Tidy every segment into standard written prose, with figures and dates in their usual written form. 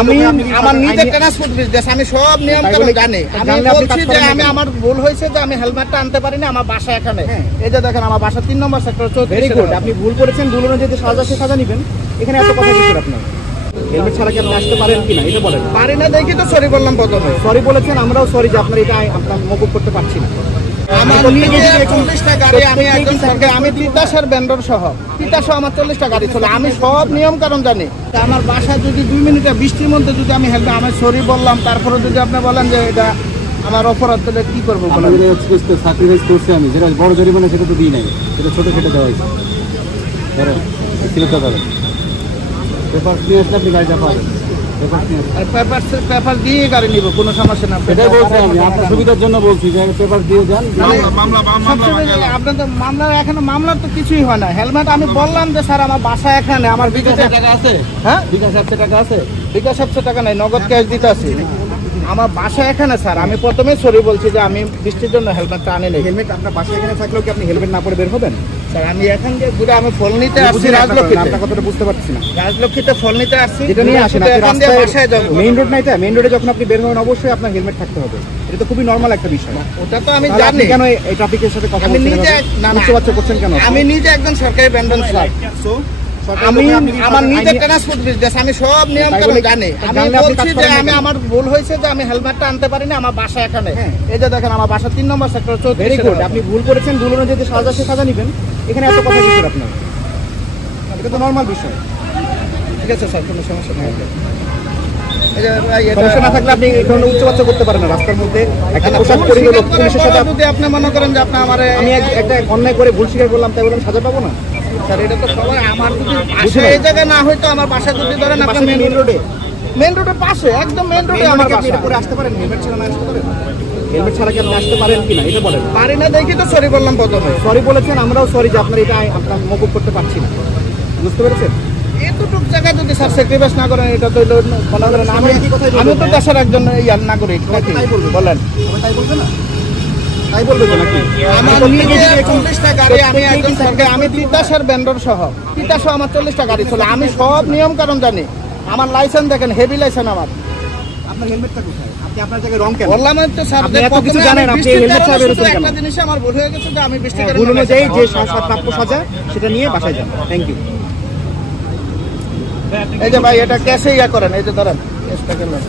আমি আমার নিজের ট্রান্সপোর্ট বিজনেস, আমি সব নিয়ম কানুন জানি। আমি বলছি যে আমি আমার ভুল হয়েছে যে আমি হেলমেটটা আনতে পারিনি, আমার বাসা এখানে। এই যে দেখেন আমার বাসা 3 নম্বর সেক্টর 34। ভেরি গুড, আপনি ভুল করেছেন, ভুল অনুযায়ী যে সাজা সে সাজা নেবেন। এখানে এত কথা কিসের আপনার? হেলমেট ছাড়া কি আপনি আসতে পারেন কিনা এটা বলেন। পারি না দেখি তো সরি বললাম প্রথমে। সরি বলেছেন, আমরাও সরি যে আপনার এটা আপনার মকুব করতে পারছি না। আমার নিজের 40টা গাড়ি, আমি একজন সরকার, আমি তিতাসের ভেন্ডর সহ, তিতাসও আমার 40টা গাড়ি ছিল। আমি সব নিয়ম কানুন জানি। তা আমার বাসা যদি 2 মিনিটে বৃষ্টির মধ্যে যদি আমি হেলমেট আমি সরি বললাম, তারপরে যদি আপনি বলেন যে এটা আমার অপরাধ, তাহলে কি করবো বলেন? স্যাক্রিফাইস করছি আমি, যেটা বড় জরিমানা সেটা তো দিই নাই, সেটা ছোট কেটে দেওয়া হয়েছে। পেপার নিয়ে আসলে আপনি গাড়িটা পাবেন। পেপার দিয়ে গাড়ি নিব, কোনো সমস্যা না। সেটাই বলছি আমি, আপনার সুবিধার জন্য বলছি যে পেপার দিয়ে যান। আপনার তো মামলা, এখানে মামলার তো কিছুই হয় না। হেলমেট আমি বললাম যে স্যার আমার বাসা এখানে, আমার বিকাশে টাকা আছে। হ্যাঁ, বিকাশ 700 টাকা আছে। বিকাশ 700 টাকা নাই, নগদ ক্যাশ দিতে আছে। আমার বাসা এখানে স্যার, আমি প্রথমে সরি বলছি যে আমি বৃষ্টির জন্য হেলমেটটা আনি নাই। হেলমেট আপনার বাসা এখানে থাকলেও কি আপনি হেলমেট না পরে বের হবেন? স্যার আমি এখান থেকে ঘুরে আমি ফল নিতে আসছি রাজলক্ষ্মীতে। আপনার কথাটা বুঝতে পারছি না। রাজলক্ষ্মীতে ফল নিতে আসছি, যেটা নিয়ে আসেন আপনি এখান দিয়ে রাস্তায়, বাসায় যাবো। মেইন রোড নাই, মেইন রোডে যখন আপনি বের হবেন অবশ্যই আপনার হেলমেট থাকতে হবে। এটা তো খুবই নরমাল একটা বিষয়। ওটা তো আমি তাহলে আপনি জানি। কেন এই ট্রাফিকের সাথে কথা আমি বলছেন? নিজে উচ্চবাচ্য করছেন কেন? আমি নিজে একজন সরকারি বেন্ডন স্যার। আমি আমার নিজের ট্রান্সপোর্ট বিজনেস, আমি সব নিয়ম কানুন জানি। আমি বলছি যে আমি আমার ভুল হয়েছে যে আমি হেলমেটটা আনতে পারিনি, আমার বাসা এখানে। এই যে দেখেন আমার বাসা 3 নম্বর সেক্টর 34। ভেরি গুড, আপনি ভুল করেছেন, ভুল অনুযায়ী যে সাজা সে সাজা নেবেন। এখানে এত কথা কিসের আপনার? এটা তো নরমাল বিষয়। ঠিক আছে স্যার, কোনো সমস্যা নেই। এই যে ভাই, এটা সমস্যা না থাকলে আপনি এই ধরনের উচ্চবাচ্য করতে পারেন না রাস্তার মধ্যে। একটা পোশাক পরে গেল পুলিশের সাথে যদি আপনি মনে করেন যে আপনি আমার আমি একটা অন্যায় করে ভুল স্বীকার করলাম, তাই বলে আমি সাজা পাবো না? স্যার, এটা তো সবাই আমার যদি বাসা এই জায়গায় না হয়তো, আমার বাসা যদি ধরেন আপনার মেইন রোডে, মেইন রোডের পাশে, একদম মেইন রোডে আমার বাসা। করে আসতে পারেন, হেলমেট ছাড়া না আসতে পারেন? হেলমেট ছাড়া কি আপনি আসতে পারেন কিনা এটা বলেন। পারি না দেখি তো সরি বললাম প্রথমে। সরি বলেছেন, আমরাও সরি যে আপনার এটা আপনার মকুব করতে পারছি না। বুঝতে পেরেছেন? এতটুক জায়গায় যদি স্যার স্যাক্রিফাইস না করেন, এটা তো মনে করেন আমি তো দেশের একজন ইয়ার নাগরিক নাকি বলেন? তাই বলবে না? তাই বলবে তো নাকি? আমার নিজের 40টা গাড়ি, আমি একজন সরকার, আমি তিতাসের ভেন্ডর সহ, তিতাসও আমার 40টা গাড়ি ছিল। আমি সব নিয়ম কানুন জানি। আমার লাইসেন্স দেখেন, হেভি লাইসেন্স আমার। আপনার হেলমেটটা কোথায়? আপনি আপনার জায়গায় রং কেন? বললাম তো স্যার, আপনি এত কিছু জানেন, আপনি হেলমেট ছাড়া বেরোচ্ছেন কেন? একটা জিনিস আমার ভুল হয়ে গেছে যে আমি বৃষ্টি ভুল অনুযায়ী যে প্রাপ্য সাজা সেটা নিয়ে বাসায় যান। Thank you. এই যে ভাই, এটা ক্যাশে ইয়া করেন, এই যে ধরেন ক্যাশ টাকা নেন।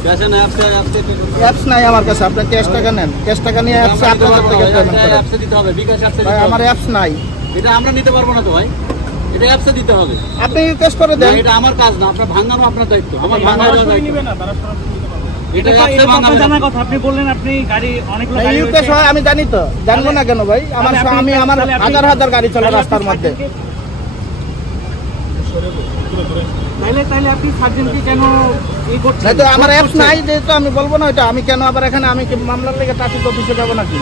অ্যাপস নাই আমার কাছে, আপনি ক্যাশ টাকা নেন। ক্যাশ টাকা নিয়ে অ্যাপসে আপনার থেকে পেমেন্ট করেন। অ্যাপসে দিতে হবে, বিকাশ অ্যাপসে ভাই দিতে হবে। আমার অ্যাপস নাই, এটা আমরা নিতে পারবো না তো ভাই, এটা অ্যাপসে দিতে হবে। আপনি ক্যাশ করে না, দেন। এটা আমার কাজ না, আপনার ভাঙানো আপনার দায়িত্ব, আমার ভাঙানোর দায়িত্ব। এটা অ্যাপসে ভাঙানো জানার কথা আপনি বললেন, আপনি গাড়ি অনেকগুলো গাড়ি ইউকেশ হয়, আমি জানি তো, জানবো না কেন ভাই? আমার আমি আমার হাজার হাজার গাড়ি চলে রাস্তার মধ্যে। তাইলে আপনি সার্জেন্টকে কেন এই করছেন? নাই তো আমার অ্যাপস নাই, যেহেতু আমি বলবো না ওইটা। আমি কেন আবার এখানে আমি কি মামলার লেগে ট্রাফিক অফিসে যাবো নাকি?